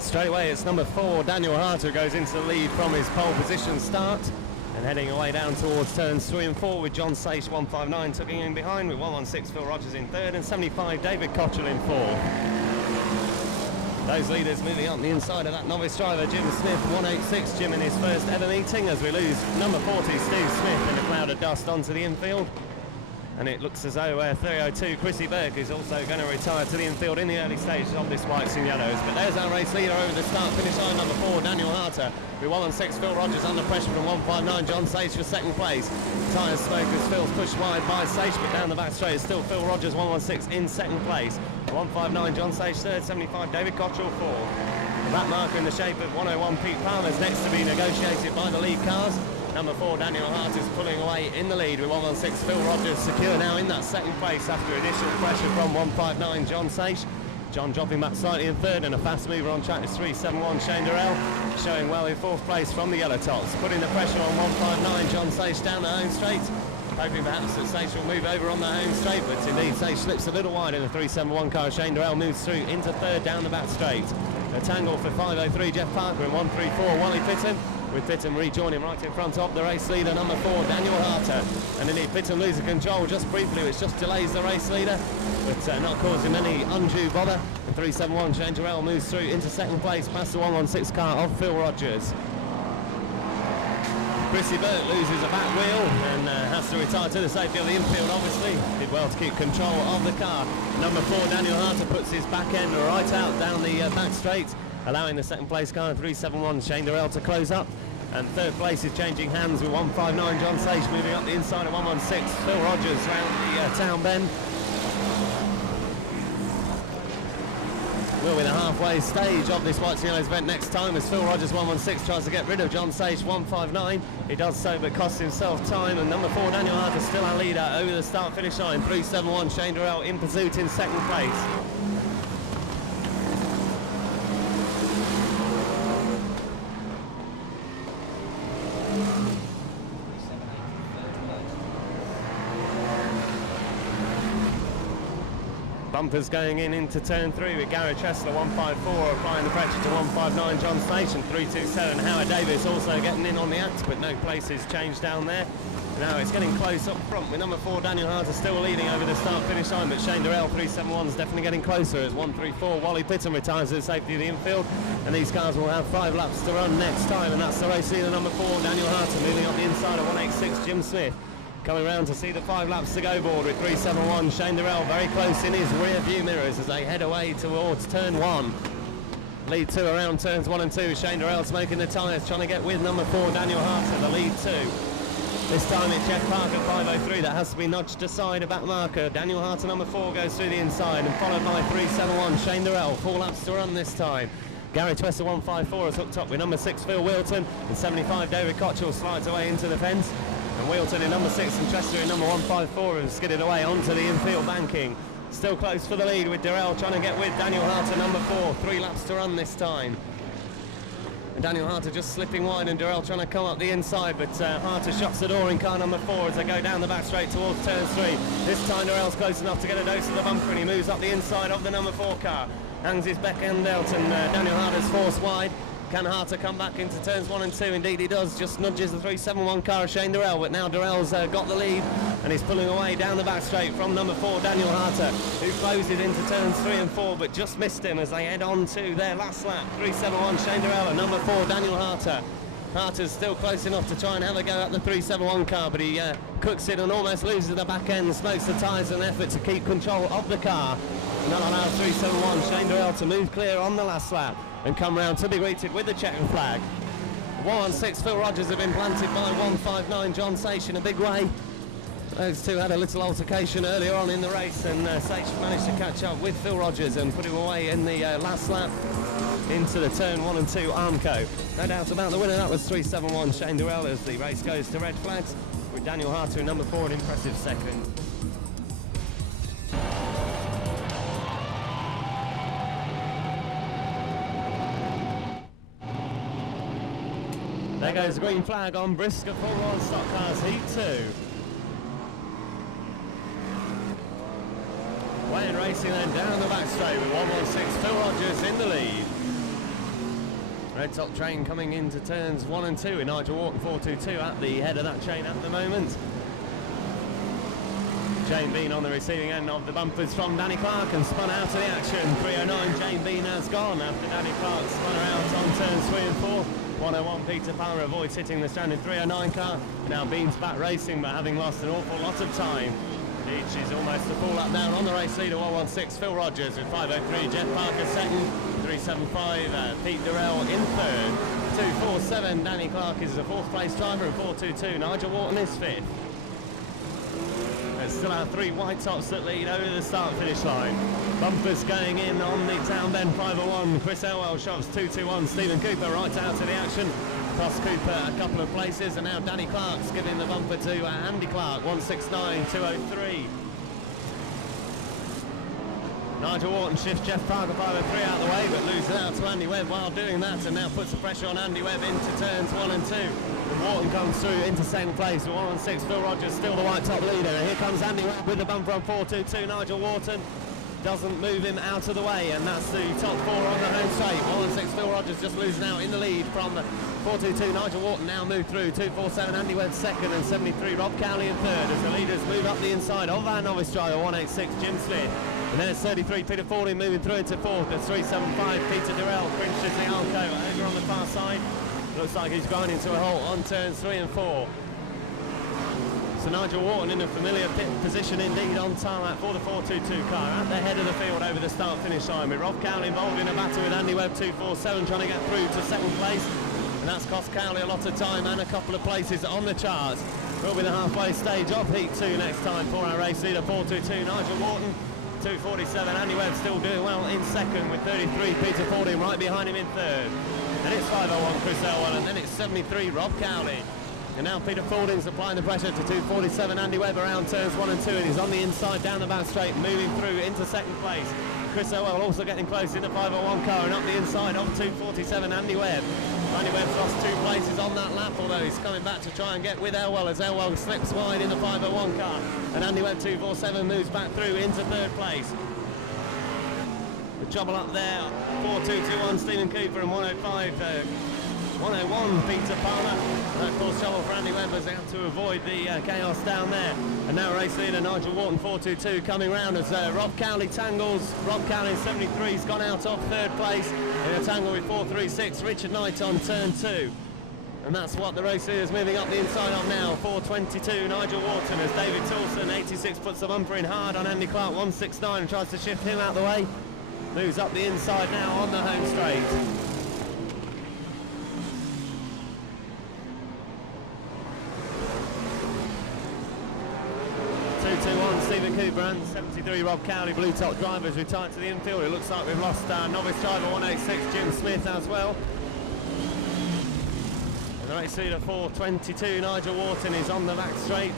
But straight away it's number 4, Daniel Hart, who goes into the lead from his pole position start. And heading away down towards turns 3 and 4 with John Sage 159 tucking in behind, with 116 Phil Rogers in third and 75 David Cottrell in fourth. Those leaders moving up the inside of that novice driver, Jim Smith, 186, Jim in his first ever meeting, as we lose number 40, Steve Smith, in a cloud of dust onto the infield. And it looks as though 302, Chrissy Burke, is also going to retire to the infield in the early stages of this whites and yellows. But there's our race leader over the start-finish line, number 4, Daniel Harter, with 116, Phil Rogers under pressure from 159, John Sage for second place. Tyre smoke as Phil's pushed wide by Sage, but down the back straight is still Phil Rogers, 116 in second place. 159, John Sage third, 75, David Cottrell fourth. That marker in the shape of 101, Pete Palmer's next to be negotiated by the lead cars. Number 4, Daniel Hart, is pulling away in the lead with 116, Phil Rogers secure now in that second place after initial pressure from 159, John Sage. John dropping back slightly in third, and a fast mover on track is 371, Shane Durrell, showing well in fourth place from the yellow tops. Putting the pressure on 159, John Sage down the home straight. Hoping perhaps that Sage will move over on the home straight, but indeed Sage slips a little wide in the 371 car. Shane Durrell moves through into third down the back straight. A tangle for 503, Jeff Parker, and 134, Wally Pitton, with Pitton rejoining right in front of the race leader, number 4, Daniel Harter. And indeed Pitton loses control just briefly, which just delays the race leader, but not causing any undue bother. The 371, Shane Durrell moves through into second place past the 116 car of Phil Rogers. Chrissy Burke loses a back wheel and has to retire to the safety of the infield, obviously. Did well to keep control of the car. Number 4, Daniel Harter, puts his back end right out down the back straight, allowing the second place car, 371, Shane Durrell, to close up. And third place is changing hands with 159, John Sage, moving up the inside of 116, Phil Rogers round the town bend. Will be the halfway stage of this Whites and Yellows event next time, as Phil Rogers 116 tries to get rid of John Sage 159. He does so but costs himself time, and number 4, Daniel Hart, is still our leader over the start finish line. 371, Shane Durrell in pursuit in second place. Bumpers going into turn 3 with Gary Tressler 154 applying the pressure to 159 John Sage, 327 Howard Davis also getting in on the act, but no places changed down there. Now it's getting close up front with number 4 Daniel Harter still leading over the start finish line, but Shane Durrell 371 is definitely getting closer as 134 Wally Pitton retires to the safety of the infield, and these cars will have 5 laps to run next time, and that's the race leader number 4 Daniel Harter moving up the inside of 186 Jim Smith. Coming round to see the 5 laps to go board with 371 Shane Durrell very close in his rear view mirrors as they head away towards turn 1. Lead 2 around turns 1 and 2. Shane Durrell smoking the tyres, trying to get with number 4 Daniel Harter, the lead 2. This time it's Jeff Parker 503 that has to be nudged aside of that marker. Daniel Harter number 4 goes through the inside and followed by 371 Shane Durrell. 4 laps to run this time. Gary Twester 154 is hooked up with number 6 Phil Wilton, and 75 David Cottrell slides away into the fence. And Wilton in number 6 and Trester in number 154 have skidded away onto the infield banking. Still close for the lead with Durrell trying to get with Daniel Harter number 4. 3 laps to run this time. And Daniel Harter just slipping wide and Durrell trying to come up the inside, but Harter shuts the door in car number 4 as they go down the back straight towards turn 3. This time Durrell's close enough to get a dose of the bumper, and he moves up the inside of the number 4 car. Hangs his back end out, and Daniel Harter's forced wide. Can Harter come back into turns 1 and 2? Indeed he does, just nudges the 371 car of Shane Durrell, but now Durrell's got the lead and he's pulling away down the back straight from number 4 Daniel Harter, who closes into turns 3 and 4 but just missed him as they head on to their last lap. 371 Shane Durrell and number 4 Daniel Harter. Harter's still close enough to try and have a go at the 371 car, but he cooks it and almost loses the back end, smokes the tyres in an effort to keep control of the car. And that allows 371 Shane Durrell to move clear on the last lap and come round to be greeted with the checkered flag. 116 Phil Rogers have been planted by 159 John Sage in a big way. Those two had a little altercation earlier on in the race, and Sage managed to catch up with Phil Rogers and put him away in the last lap into the turn 1 and 2 Armco. No doubt about the winner, that was 371 Shane Durrell as the race goes to red flags, with Daniel Harter in number 4 an impressive second. There goes the green flag on BriSCA Formula 1 Stock Cars Heat 2. Wayne racing then down the back straight with 116 Phil Rogers in the lead. Red top train coming into turns 1 and 2 with Nigel Wharton 422 at the head of that chain at the moment. Jane Bean on the receiving end of the bumpers from Danny Clark and spun out of the action. 309 Jane Bean has gone after Danny Clark spun her out on turns 3 and 4. 101 Peter Palmer avoids hitting the stranded 309 car. Now Bean's back racing but having lost an awful lot of time. Indeed, she's almost a full lap down on the race leader. 116 Phil Rogers with 503 Jeff Parker second. 375 Pete Durrell in third. 247 Danny Clark is a fourth place driver and 422 Nigel Wharton is fifth. There's still our three white tops that lead over the start finish line. Bumpers going in on the Town Bend 501. Chris Elwell shoves 221. Stephen Cooper right out to the action. Plus Cooper a couple of places, and now Danny Clark's giving the bumper to Andy Clark. 169 203. Nigel Wharton shifts Jeff Parker 503 out of the way, but loses out to Andy Webb while doing that, and now puts the pressure on Andy Webb into turns 1 and 2. And Wharton comes through into second place with 116 Phil Rogers still the white top leader, and here comes Andy Webb with the bumper on 422. Nigel Wharton doesn't move him out of the way, and that's the top four on the home straight. 116 Phil Rogers just losing out in the lead from the 422. Nigel Wharton now moved through. 247 Andy Webb second, and 73 Rob Cowley in third as the leaders move up the inside of our novice driver 186 Jim Smith. And then it's 33 Peter Fording moving through into fourth. It's 375 Peter Durrell. Prince Chizialco over on the far side. Looks like he's grinding to a halt on turns 3 and 4. So Nigel Wharton in a familiar pit position indeed on tarmac for the 422 car at the head of the field over the start finish line, with Rob Cowley involved in a battle with Andy Webb 247 trying to get through to second place, and that's cost Cowley a lot of time and a couple of places on the charts. Will be the halfway stage of Heat 2 next time for our race leader 422 Nigel Wharton. 247 Andy Webb still doing well in second with 33 Peter Fording right behind him in third. And it's 501 Chris Elwell, and then it's 73 Rob Cowley. And now Peter Fording's applying the pressure to 247 Andy Webb around turns 1 and 2, and he's on the inside down the back straight, moving through into second place. Chris Elwell also getting close in the 501 car and up the inside of 247 Andy Webb. Andy Webb's lost 2 places on that lap, although he's coming back to try and get with Elwell as Elwell slips wide in the 501 car, and Andy Webb 247 moves back through into third place. The trouble up there, 4221 Stephen Cooper and 101 Peter Palmer. And of course trouble for Andy Webb as they have to avoid the chaos down there. And now race leader Nigel Wharton 422 coming round as Rob Cowley tangles. Rob Cowley in 73 has gone out of third place in a tangle with 436 Richard Knight on turn 2. And that's what the race leader is moving up the inside of now. 422 Nigel Wharton as David Toulson 86 puts the bumper in hard on Andy Clark 169 and tries to shift him out the way. Moves up the inside now on the home straight. 221 Stephen Cooper and 73 Rob Cowley, blue top drivers retired to the infield. It looks like we've lost novice driver 186 Jim Smith as well. And the race leader 422 Nigel Wharton is on the back straight.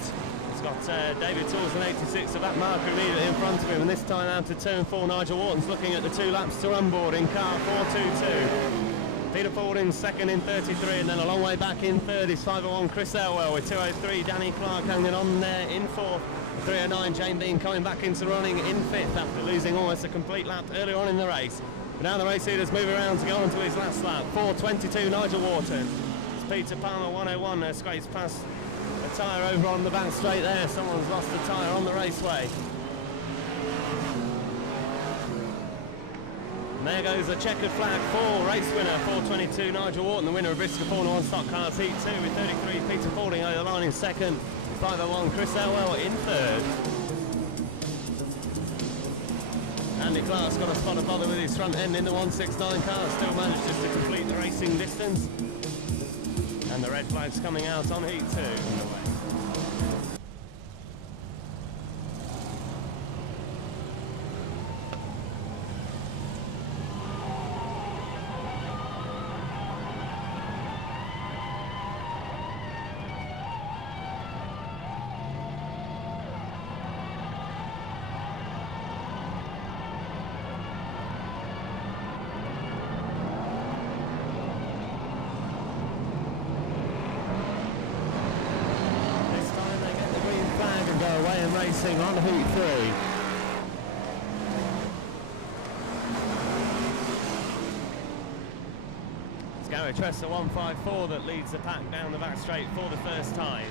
He's got David Toulson 86 of that marker immediately in front of him, and this time out to turn 4 Nigel Wharton's looking at the 2 laps to run board in car 422. Peter Fording second in 33, and then a long way back in third is 501 Chris Elwell with 203 Danny Clark hanging on there in fourth. 309 Jane Bean coming back into running in fifth after losing almost a complete lap earlier on in the race. But now the race leader's moving around to go on to his last lap. 422 Nigel Wharton. It's Peter Palmer 101 scrapes past a tyre over on the back straight there. Someone's lost a tyre on the raceway. And there goes a checkered flag for race winner 422 Nigel Wharton, the winner of BriSCA Formula 1 Stock Cars Heat 2 with 33 Peter Fording over the line in second, 501 Chris Elwell in third. Andy Clark's got a spot of bother with his front end in the 169 car, still managed just to complete the racing distance. And the red flag's coming out on Heat 2 underway. Racing on Heat 3. It's Gary Tressler 154 that leads the pack down the back straight for the first time.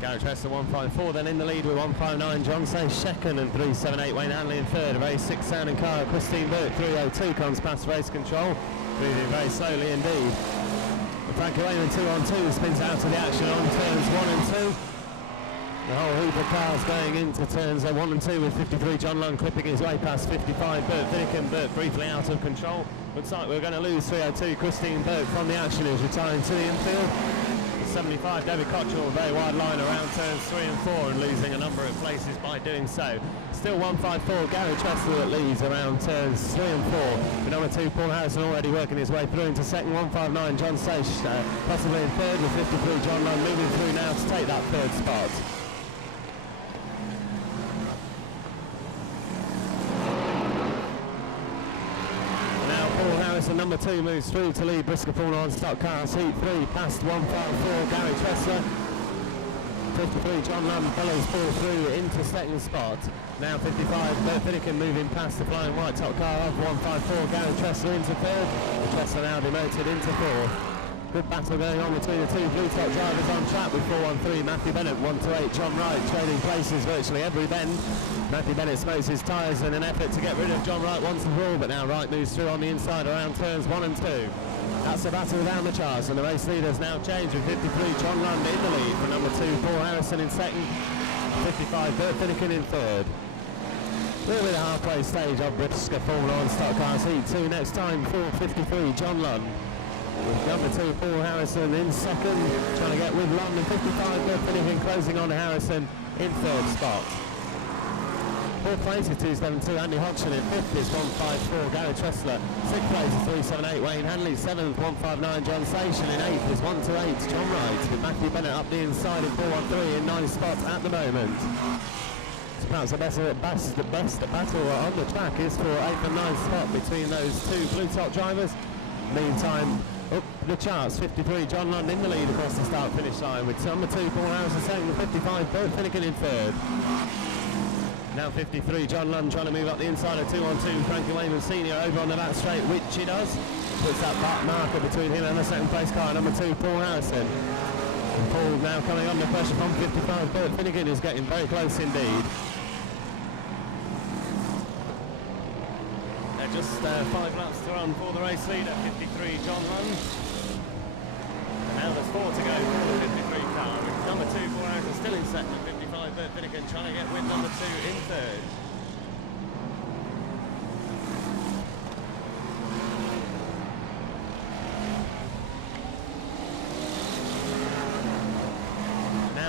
Gary Tressler 154 then in the lead with 159 John Say second and 378 Wayne Hanley in third. A very six sounding car. Christine Burke 302 comes past race control, moving very slowly indeed. Frankie Wayman 2 on 2 spins out of the action on turns 1 and 2. The whole heap of cars going into turns 1 and 2 with 53 John Lund clipping his way past 55 Bert Finnegan. Bert briefly out of control. Looks like we're going to lose 302 Christine Burke from the action, who's retiring to the infield. 75 David Cottrell, a very wide line around turns 3 and 4 and losing a number of places by doing so. Still 154 Gary Tressler that leads around turns 3 and 4. With number 2 Paul Harrison already working his way through into second. 159 John Sage possibly in third with 53 John Lund moving through now to take that third spot. And number 2 moves through to lead BriSCA Formula 1 stock cars heat 3 past 154 Gary Tressler. 53 John Lund follows Paul through into second spot. Now 55 Bert Finnegan moving past the flying white top car of 154 Gary Tressler into third. Tressler now demoted into fourth. Good battle going on between the two blue top drivers on track with 413 Matthew Bennett, 128 John Wright trading places virtually every bend. Matthew Bennett smokes his tyres in an effort to get rid of John Wright once and for all, but now Wright moves through on the inside around turns 1 and 2. That's the battle down the charts, and the race leaders now change with 53 John Lund in the lead for number 2 Paul Harrison in second, 55 Bert Finnegan in third. We're with the halfway stage of BriSCA Formula 1 stock cars heat 2 next time for 53 John Lund. With number 2 Paul Harrison in second, trying to get with Lund, and 55 Bert Finnegan closing on Harrison in third spot. Fourth place is 272 Andy Hodgson, in fifth is 154 Gary Tressler, sixth place is 378 Wayne Hanley, seventh 159 John Station, in eighth is 128 John Wright, with Matthew Bennett up the inside in 413 in ninth spot at the moment. So perhaps the best battle on the track is for 8th and 9th spot between those two blue top drivers. Meantime, up the charts, 53 John Lund in the lead across the start finish line with number 2 Paul Harrison second and 55 Bert Finnegan in third. Now 53 John Lund trying to move up the inside of 2 on 2 Frankie Wayman Senior over on the back straight, which he does. Puts that back marker between him and the second place car, number 2 Paul Harrison. And Paul now coming under pressure from 55 Bert Finnegan is getting very close indeed. Just 5 laps to run for the race leader, 53 John Lund. And now there's 4 to go for the 53 car, with number 2 Paul Harrison still in second, 55 Bert Finnegan trying to get with number 2 in third.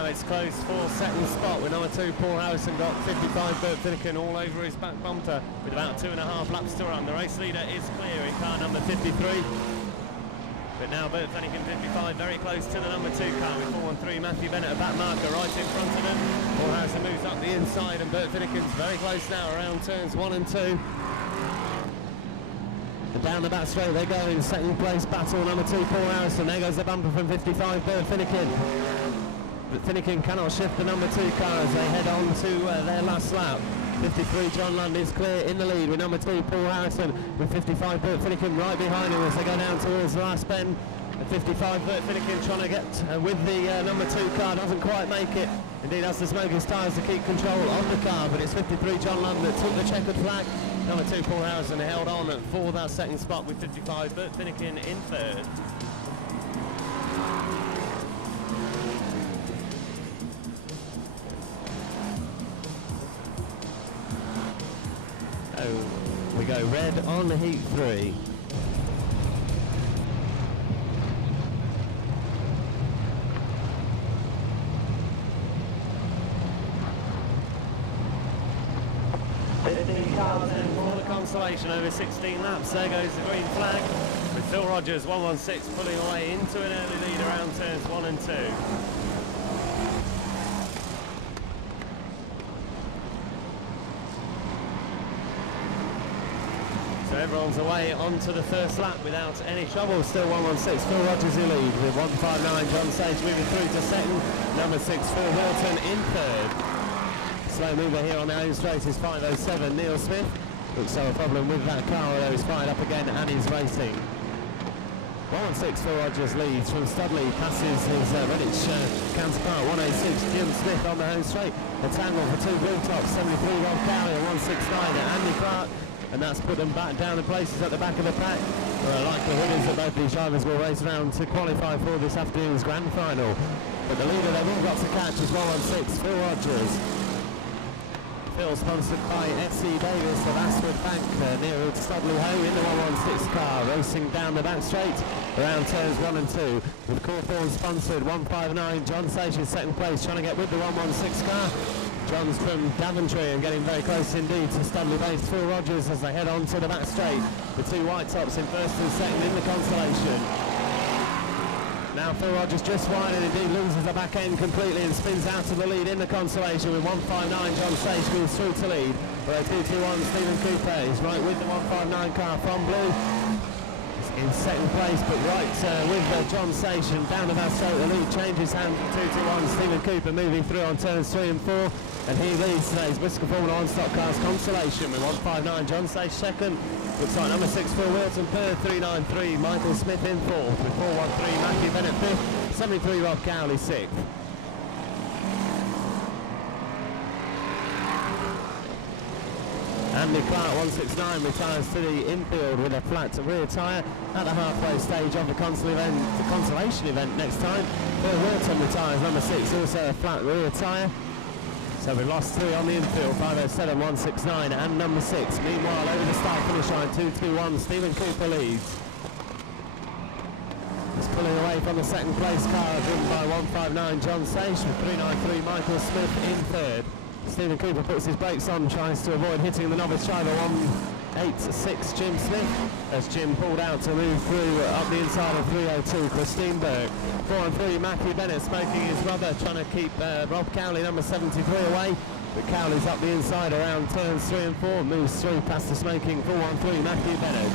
It's close for second spot with number 2 Paul Harrison got 55 Bert Finnegan all over his back bumper with about 2.5 laps to run. The race leader is clear in car number 53, but now Bert Finnegan 55 very close to the number 2 car with 413 Matthew Bennett, a back marker right in front of him. Paul Harrison moves up the inside and Bert Finnegan's very close now around turns 1 and 2. And down the back straight they go in second place battle, number 2 Paul Harrison. There goes the bumper from 55 Bert Finnegan. But Finnegan cannot shift the number 2 car as they head on to their last lap. 53 John Lund is clear in the lead with number 2 Paul Harrison, with 55 Bert Finnegan right behind him as they go down towards the last bend. And 55 Bert Finnegan trying to get with the number 2 car, doesn't quite make it. Indeed has to smoke his tyres to keep control of the car, but it's 53 John Lund that took the checkered flag. Number 2 Paul Harrison held on for that second spot with 55 Bert Finnegan in third. We go red on the heat 3. For the consolation over 16 laps, there goes the green flag with Phil Rogers 116 pulling away into an early lead around turns 1 and 2. everyone's away onto the first lap without any trouble. Still 116, Phil Rogers who lead with 159, John Sage moving through to second. Number 6, Phil Wilton in third. Slow mover here on the home straight is 507, Neil Smith. Looks to have a problem with that car, although he's fired up again and he's racing. 116, Phil Rogers leads from Studley, passes his Redditch counterpart, 186, Jim Smith on the home straight. A tangle for 2 blue tops, 73, Rob Cowley, and 169, Andy Clark. And that's put them back down in places at the back of the pack. Well, likelihood is that both these drivers will race around to qualify for this afternoon's grand final. But the leader they've all got to catch is 116, Phil Rogers. Phil sponsored by FC Davis of Ashford Bank near Studley Hoe in the 116 car, racing down the back straight around turns 1 and 2. With Cawthorne sponsored 159, John Sage in second place, trying to get with the 116 car. John's from Daventry and getting very close indeed to Studley-based Phil Rogers as they head on to the back straight. The 2 white tops in first and second in the consolation. Now Phil Rogers just wide and indeed loses the back end completely and spins out of the lead in the consolation with 159. John Sage moves through to lead. For a 221, Stephen Cooper is right with the 159 car from blue. In second place, but right with John Sage and down the back straight. The lead changes hands from 221. Stephen Cooper moving through on turns 3 and 4. And he leads today's BriSCA Formula 1 stock cars consolation with 159. John Sage second. Looks like number 6 Phil Wilton third, 393 Michael Smith in fourth, with 413 Matthew Bennett fifth, 73 Rob Cowley sixth. Andy Clark 169 retires to the infield with a flat rear tyre at the halfway stage of the consolation event next time. Phil Wilton retires number 6, also a flat rear tyre. So we've lost 3 on the infield, 507, 169 and number 6. Meanwhile, over the start finish line, 221, Stephen Cooper leads. He's pulling away from the second place car, driven by 159 John Sage, with 393 Michael Smith in third. Stephen Cooper puts his brakes on, tries to avoid hitting the novice driver, 186 Jim Smith, as Jim pulled out to move through up the inside of 302 Christine Berg. 4 and 3 Matthew Bennett smoking his rubber, trying to keep Rob Cowley number 73 away, but Cowley's up the inside around turns 3 and 4, moves through past the smoking 413 Matthew Bennett.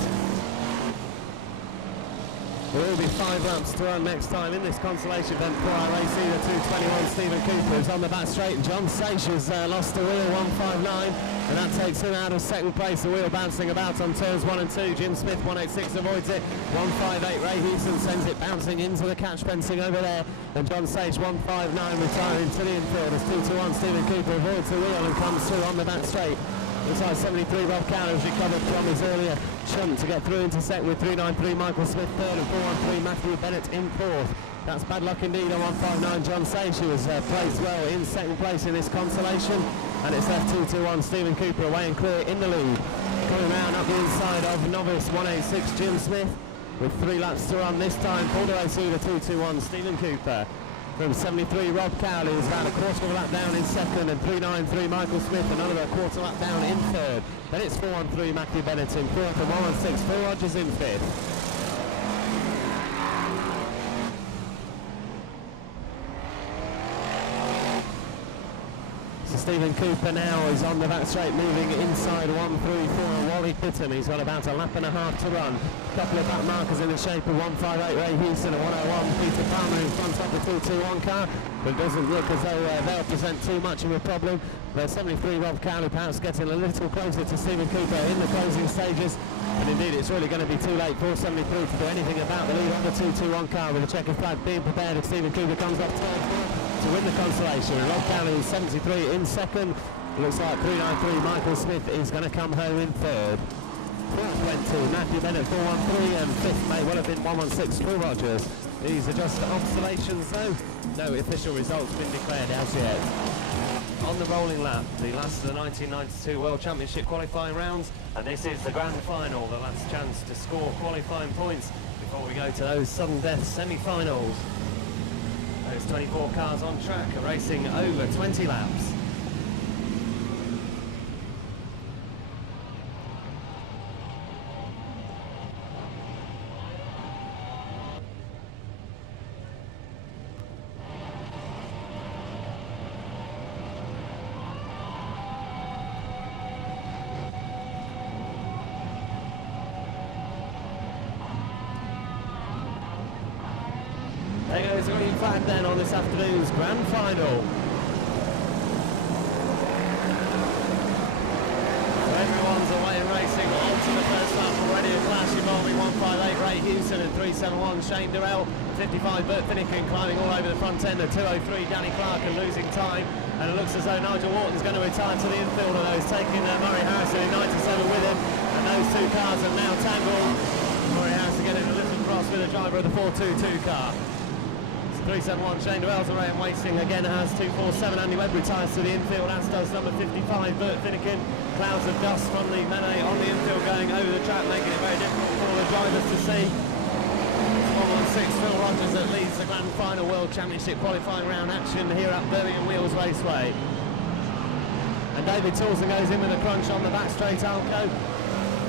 There will be 5 laps to run next time in this consolation event for our race. The 221 Stephen Cooper is on the back straight, and John Sage has lost the wheel, 159, and that takes him out of second place. The wheel bouncing about on turns 1 and 2. Jim Smith 186 avoids it, 158 Ray Houston sends it bouncing into the catch fencing over there, and John Sage 159 retiring to the infield as 221 Stephen Cooper avoids the wheel and comes through on the back straight. Inside 73 Rob Cowley has recovered from his earlier shunt to get through into second with 393 Michael Smith third and 413 Matthew Bennett in fourth. That's bad luck indeed on 159 John Sage, who has placed well in second place in this consolation, and it's left 221 Stephen Cooper away and clear in the lead. Coming round up the inside of novice 186 Jim Smith with 3 laps to run this time. Pulled away through the 221 Stephen Cooper. From 73, Rob Cowley is about a quarter of a lap down in second, and 393 Michael Smith another quarter lap down in third. Then it's 413 Matthew Bennett in fourth, and 116 Phil Rogers in fifth. So Stephen Cooper now is on the back straight, moving inside 134 Wally Pitton. He's got about a lap and a half to run. A couple of back markers in the shape of 158 Ray Houston and 101 Peter Palmer in front of the 221 car, but it doesn't look as though they'll present too much of a problem. But 73 Rob Cowley perhaps getting a little closer to Stephen Cooper in the closing stages, and indeed it's really going to be too late for 73 to do anything about the lead on the 221 car, with the checkered flag being prepared if Stephen Cooper comes off turn 4 to win the consolation. Rob Cowley is 73 in second. Looks like 393 Michael Smith is going to come home in third. 420 Matthew Bennett 413, and fifth may well have been 116 Phil Rogers. These are just observations though. No official results been declared as yet. On the rolling lap, the last of the 1992 World Championship qualifying rounds, and this is the grand final, the last chance to score qualifying points before we go to those sudden death semi-finals. Those 24 cars on track are racing over 20 laps. There goes the green flag then on this afternoon's grand final. So everyone's away and racing on to the first lap already. A clash involving 158 Ray Houston and 371 Shane Durrell. 55 Bert Finnegan climbing all over the front end. 203 Danny Clark and losing time. And it looks as though Nigel Wharton's going to retire to the infield, although he's taking Murray Harrison in 97 with him. And those two cars are now tangled. Murray Harrison getting a little cross with the driver of the 422 car. 371 Shane Durrell's away and waiting again has 247 Andy Webb retires to the infield, as does number 55 Bert Finnegan. Clouds of dust from the melee on the infield going over the track, making it very difficult for the drivers to see. 116 Phil Rogers that leads the grand final World Championship qualifying round action here at Birmingham Wheels Raceway. And David Toulson goes in with a crunch on the back straight Alco.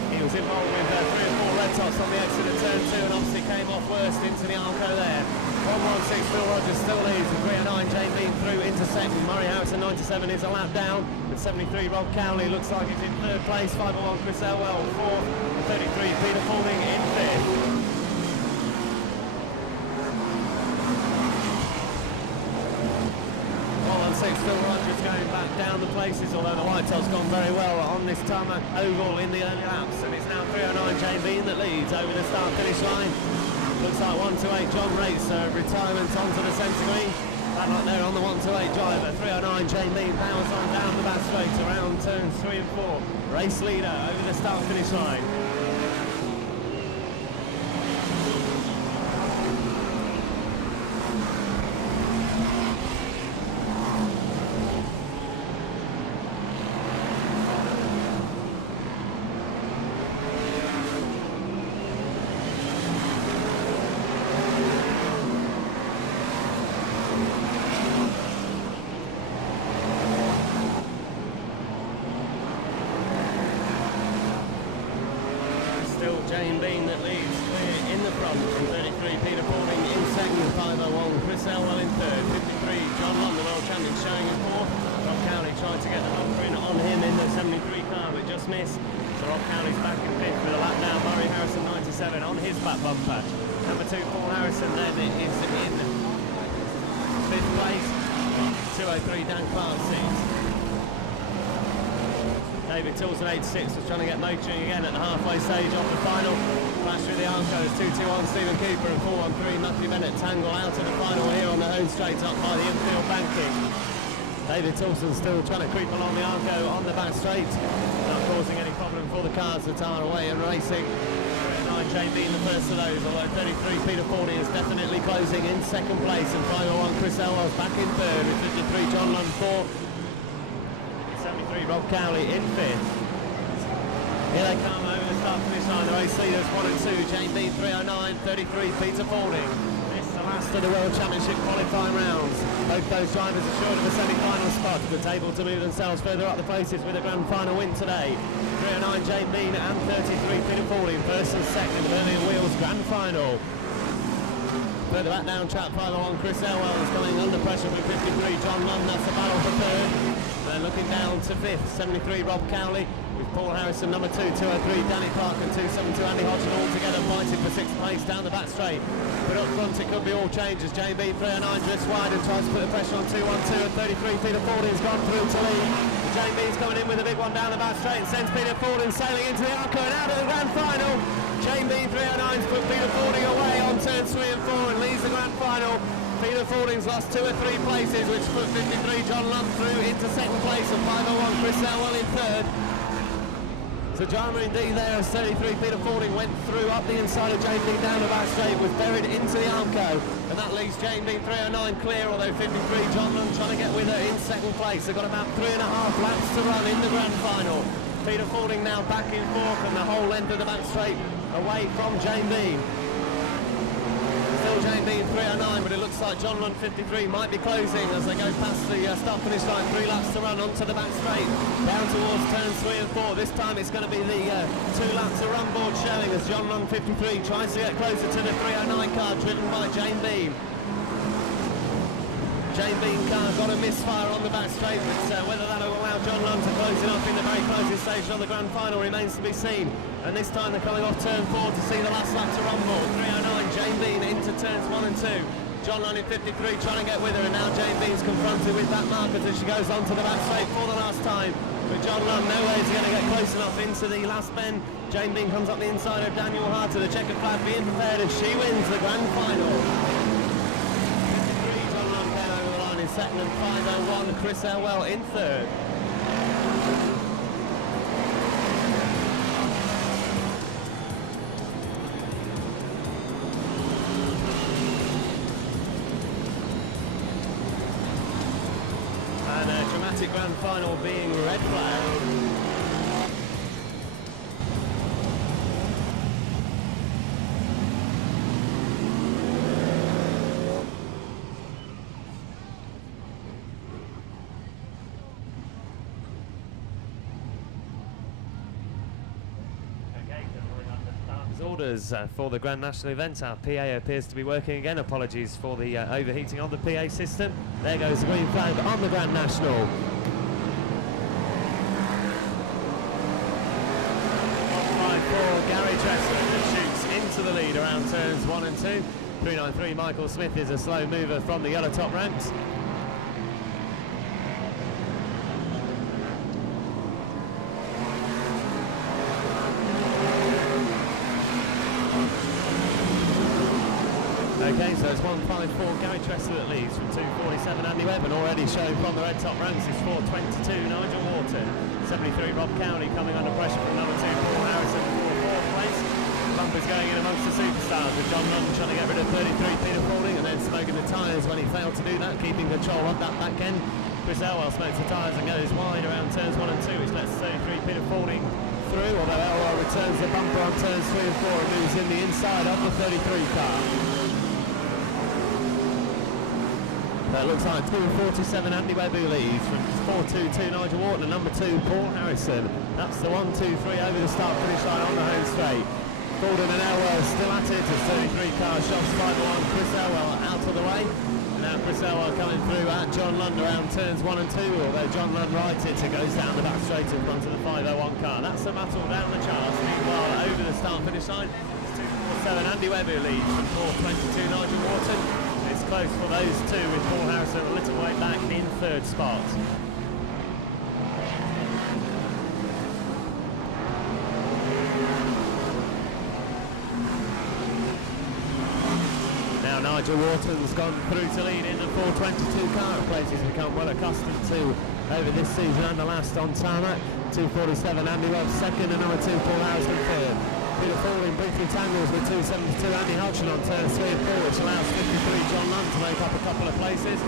He was involved with 3 or 4 red tops on the exit of turn 2 and obviously came off worst into the Alco there. 116 Phil Rogers still leads with 309 Jane Bean through into second. Murray Harrison 97 is a lap down with 73 Rob Cowley looks like he's in third place. 501 Chris Elwell fourth and 33 Peter Fawning in fifth. 116 Phil Rogers going back down the places, although the white top's gone very well on this tarmac oval in the early laps, and it's now 309 Jane Bean that leads over the start finish line. Looks like 128 John Rates retirement onto the centre green. That right there on the 128 driver. 309 Jane Bean powers on down the back straight around turns 3 and 4. Race leader over the start finish line. Jane Bean that leads in the front from 33 Peter Fawning in second, 501 Chris Elwell in third, 53 John London, world champion showing in fourth. Rob Cowley tried to get the bumper in on him in the 73 car but just missed. So Rob Cowley's back in fifth with a lap down. Murray Harrison 97 on his back bumper. Number 2 Paul Harrison then is in fifth place. 203 Dan Clark sixth. David Toulson 86 was trying to get motoring again at the halfway stage of the final. Flash through the Arcos, 221 Stephen Cooper and 413 Matthew Bennett tangle out of the final here on the home straight up by the infield banking. David Toulson still trying to creep along the Arco on the back straight, not causing any problem for the cars that are away and racing. 9 Jane Bean the first of those, although 33 Peter Fawning is definitely closing in second place, and 501 Chris Elwell's back in third with 53 John Lund fourth. 73 Rob Cowley in fifth. Here they come over the start finish line. The race leaders 1 and 2. Jane Bean 309, 33 Peter Fawning. This is the last of the World Championship qualifying rounds. Both those drivers are short of a semi-final spot, but able to move themselves further up the places with a grand final win today. 309 Jane Bean and 33 Peter Fawning, first and second Birmingham Wheels grand final. Further back down track, 501 Chris Elwell is coming under pressure with 53 John Lund. That's a battle for third. They're looking down to fifth, 73 Rob Cowley with Paul Harrison number 2, 203 Danny Clark and 272 Andy Hodgson all together fighting for sixth place down the back straight. But up front it could be all changes. Jane Bean 309 drifts wide and tries to put the pressure on 212 and 33 Peter Fawning's gone through to lead. Jane Bean's coming in with a big one down the back straight and sends Peter Fawning sailing into the Arco and out of the grand final. Jane Bean 309's put Peter Fawning away on turns 3 and 4 and leads the grand final. Peter Fawning's lost 2 or 3 places, which put 53 John Lund through into second place and 501 Chris Elwell in third. So drama indeed there as 33 Peter Fawning went through up the inside of Jane Bean down the back straight, was buried into the Arco, and that leaves Jane Bean 309 clear, although 53 John Lund trying to get with her in second place. They've got about 3.5 laps to run in the grand final. Peter Fawning now back in fourth and the whole length of the back straight away from Jane Bean. Still Jane Bean 309, but it looks like John Lund 53 might be closing as they go past the start finish line. 3 laps to run onto the back straight, down towards turns 3 and 4. This time it's going to be the 2 laps to run board showing as John Lund 53 tries to get closer to the 309 car driven by Jane Bean. Jane Bean car got a misfire on the back straight, but whether that will allow John Lund to close it up in the very closing stage on the grand final remains to be seen. And this time they're coming off turn 4 to see the last lap to run board. 309 Jane Bean into turns 1 and 2. John Lunn in 53 trying to get with her, and now Jane Bean's confronted with that marker as she goes on to the back straight for the last time. But John Lunn, no way is he going to get close enough into the last bend. Jane Bean comes up the inside of Daniel Harter, the checkered flag being prepared as she wins the grand final. 53, John Lunn came over the line in second, and 5:01, Chris Elwell in third. Grand final being red flag. Orders for the Grand National event. Our PA appears to be working again. Apologies for the overheating of the PA system. There goes the green flag on the Grand National. Gary Tressler that shoots into the lead around turns 1 and 2. 393 Michael Smith is a slow mover from the yellow top ranks. Okay, so it's 154 Gary Tressler that leads from 247 Andy Webb, and already showing from the red top ranks is 422 Nigel Wharton. 73 Rob Cowley coming under pressure from number 2 Paul Harrison for 4th place. Bumpers going in amongst the superstars with John Lunn trying to get rid of 33 Peter Faulding and then smoking the tyres when he failed to do that, keeping control of that back end. Chris Elwell smokes the tyres and goes wide around turns 1 and 2, which lets 33 Peter Faulding through, although Elwell returns the bumper on turns 3 and 4 and moves in the inside of the 33 car. That looks like 247 Andy Webb who leads from 422 Nigel Wharton and number 2 Paul Harrison. That's the 1, 2, 3 over the start finish line on the home straight. Faulding and Elwell still at it as 33 cars shops 5-1. Chris Elwell out of the way. Now Chris Elwell coming through at John Lund around turns 1 and 2, although John Lund rights it, it goes down the back straight in front of the 501 car. That's a battle down the charts. Meanwhile, over the start finish line, it's 247 Andy Webb who leads from 422 Nigel Wharton. It's close for those two, with Paul Harrison a little way back in 3rd spot. Now Nigel Wharton's gone through to lead in the 422 car, a place he's become well accustomed to over this season and the last on tarmac. 247 Andy Webb second and number 2 Paul Harrison third. Peter Faulding briefly tangles with 272 Andy Hodgson on turns 3 and 4, which allows 53 John Lund to make up a couple of places.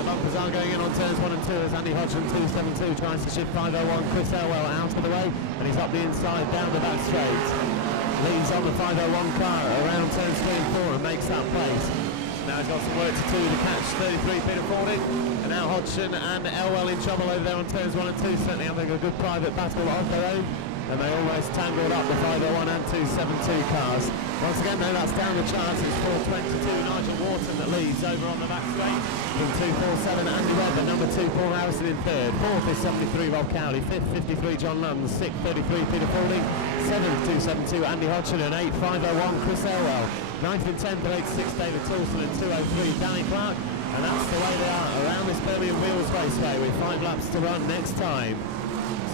The bumpers are going in on turns 1 and 2 as Andy Hodgson 272 tries to shift 501 Chris Elwell out of the way, and he's up the inside down the back straight. Leads on the 501 car around turns 3 and 4 and makes that place. Now he's got some work to do to catch 33 Peter Faulding, and now Hodgson and Elwell in trouble over there on turns 1 and 2, certainly having a good private battle of their own. And they almost tangled up the 501 and 272 cars. Once again though, that's down the charts. It's 422 Nigel Wharton that leads over on the back straight. From 247 Andy Webb and number 2 Paul Harrison in 3rd. 4th is 73 Rob Cowley. 5th 53 John Lund. 6th 33 Peter Faulding. 7th 272 Andy Hodgson and 8th 501 Chris Elwell. 9th and 10th 86 David Toulson and 203 Danny Clark. And that's the way they are around this Birmingham Wheels Raceway with 5 laps to run next time.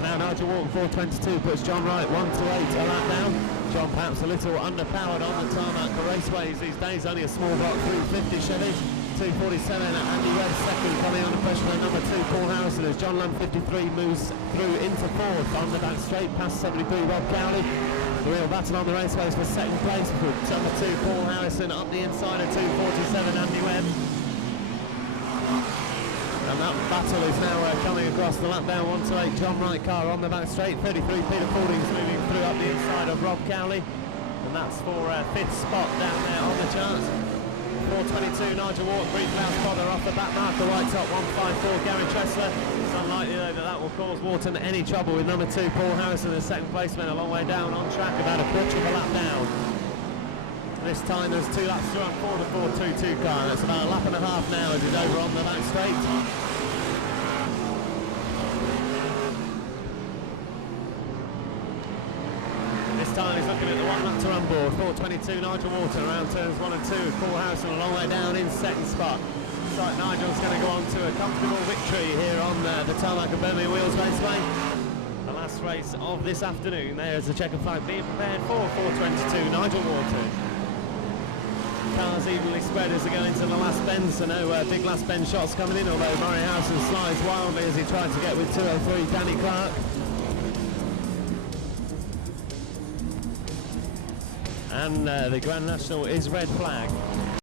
Now Nigel Wharton 422 puts John Wright 1 to 8 a lap down. John perhaps a little underpowered on the tarmac for raceways these days, only a small block 350 Chevy. 247 Andy Webb second, coming under pressure by number 2 Paul Harrison as John Lund 53 moves through into 4th on the back straight past 73 Rob Cowley. The real battle on the raceways for 2nd place with number 2 Paul Harrison up the inside of 247 Andy Webb. And that battle is now coming across the lap down 1 to 8 John Wright car on the back straight. 33 Peter Faulding's moving through up the inside of Rob Cowley, and that's for 5th spot down there on the charts. 422 Nigel Wharton, brief loud spotter off the back mark, the white top 154 Gary Tressler. It's unlikely though that will cause Wharton any trouble with number 2 Paul Harrison as 2nd placeman, a long way down on track, about a quarter of a lap down. This time there's 2 laps to run for the 422 car. That's about a lap and a half now as he's over on the back straight. This time he's looking looking at the one lap to run board. 4:22 Nigel Wharton around turns 1 and 2. Paul Harrison a long way down in second spot. Looks like Nigel's going to go on to a comfortable victory here on the tarmac of Birmingham Wheels Raceway. The last race of this afternoon. There is the checkered flag being prepared for 4:22 Nigel Wharton. Cars evenly spread as they go into the last bend, so no big last bend shots coming in, although Murray Harrison slides wildly as he tried to get with 203 Danny Clark. And the Grand National is red flag.